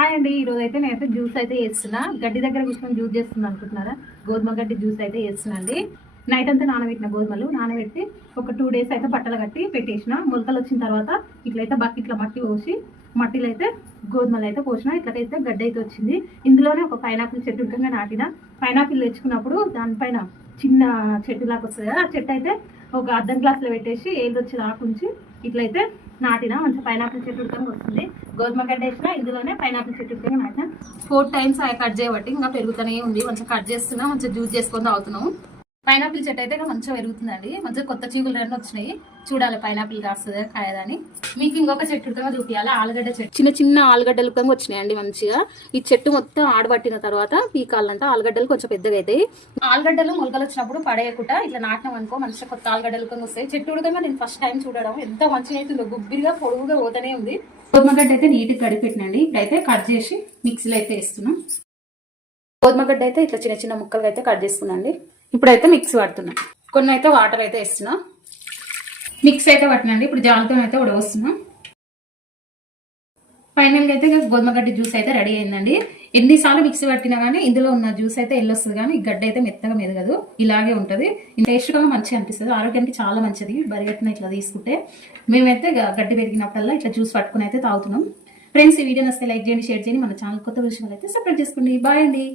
Hi అండి. ఈరోజు అయితే నేనైతే జ్యూస్ అయితే చేస్తున్నా. గడ్డి దగ్గర కూర్చొని జ్యూస్ చేస్తున్నా అనుకుంటున్నారా? గోధుమ గడ్డి జ్యూస్ అయితే చేస్తున్నా అండి. నైట్ అంతా నానబెట్టిన గోధుమలు నానబెట్టి ఒక 2 days అయితే బట్టలు కట్టి పెట్టేసిన. మొలకలు వచ్చిన తర్వాత ఇట్లయితే బకెట్లో మట్టి పోసి మట్టిలో అయితే గోధుమలు అయితే పోసిన. ఇట్లకైతే గడ్డి అయితే వచ్చింది. ఇందులోనే ఒక పైనాపిల్ చెట్టు ఉడకంగా నాటిన. పైనాపిల్ తెచ్చుకున్నప్పుడు దానిపైన చిన్న చెట్టు లాగా వస్తుంది కదా, ఆ చెట్టు అయితే ఒక అర్ధం గ్లాసులో పెట్టేసి ఏది వచ్చి రాకుంచి ఇట్లయితే నాటిన. మంచి పైనాపిల్ చెట్టు ఉడకంగా వస్తుంది. గోధుమ గడ్డ వేసిన, ఇందులోనే పైనాపిల్ చెట్టు ఉడకంగా నాటిన. 4 times కట్ చేయబట్టి ఇంకా పెరుగుతూనే ఉంది. మంచిగా కట్ చేస్తున్నా, మంచిగా జ్యూస్ చేసుకొని తాగుతున్నాం. పైనాపిల్ చెట్టు అయితే మంచిగా పెరుగుతుందండి. మంచిగా కొత్త చీకులు 2 వచ్చినాయి. చూడాలి పైనాపిల్ కాస్తుందా కాయదని. మీకు ఇంకొక చెట్టు ఉడకంగా చూపించాలి. ఆలుగడ్డ చెట్టు, చిన్న చిన్న ఆలుగడ్డలు ఉడకంగా వచ్చినాయండి మంచిగా. ఈ చెట్టు మొత్తం ఆడబట్టిన తర్వాత పీకాలంట. ఆలుగడ్డలు కొంచెం పెద్దగా అవుతాయి. ఆలుగడ్డలు మొలకలు వచ్చినప్పుడు పడేయకుండా ఇట్లా నాటినాం అనుకో మంచిగా కొత్త ఆలుగడ్డలు ఉడకంగా వస్తాయి. చెట్టు ఉడకంగా నేను ఫస్ట్ టైం చూడడం ఎంత మంచిగా అవుతుందో. గుబ్బిగా పొడుగుగా పోతూనే ఉంది. గోధుమగడ్డ అయితే నీట్గా కడిపెట్టినండి. ఇప్పుడైతే కట్ చేసి మిక్సీలో అయితే వేస్తున్నాం. గోధుమగడ్డ అయితే ఇట్లా చిన్న చిన్న ముక్కలుగా అయితే కట్ చేసుకున్నాండి. ఇప్పుడైతే మిక్సీ పడుతున్నా. కొన్ని అయితే వాటర్ అయితే వేస్తున్నా. మిక్స్ అయితే పట్టినండి. ఇప్పుడు జాలతో అయితే ఉడవస్తున్నా. ఫైనల్గా అయితే గోధుమగడ్డి జ్యూస్ అయితే రెడీ అయిందండి. ఎన్నిసార్లు మిక్సీ పట్టినా కానీ ఇందులో ఉన్న జ్యూస్ అయితే ఎల్లొస్తుంది, కానీ ఈ గడ్డ అయితే మెత్తగా మెదగదు. ఇలాగే ఉంటుంది. టేస్ట్గా మంచిగా అనిపిస్తుంది. ఆరోగ్యానికి చాలా మంచిది బరిగట్టిన ఇట్లా తీసుకుంటే. మేమైతే గడ్డి పెరిగినప్పుడల్లా ఇట్లా జ్యూస్ పట్టుకుని అయితే తాగుతున్నాం. ఫ్రెండ్స్, ఈ వీడియో నచ్చితే లైక్ చేయండి, షేర్ చేయండి. మన ఛానల్ కొత్త విషయాలు అయితే సబ్స్క్రైబ్ చేసుకోండి. బాయ్ అండి.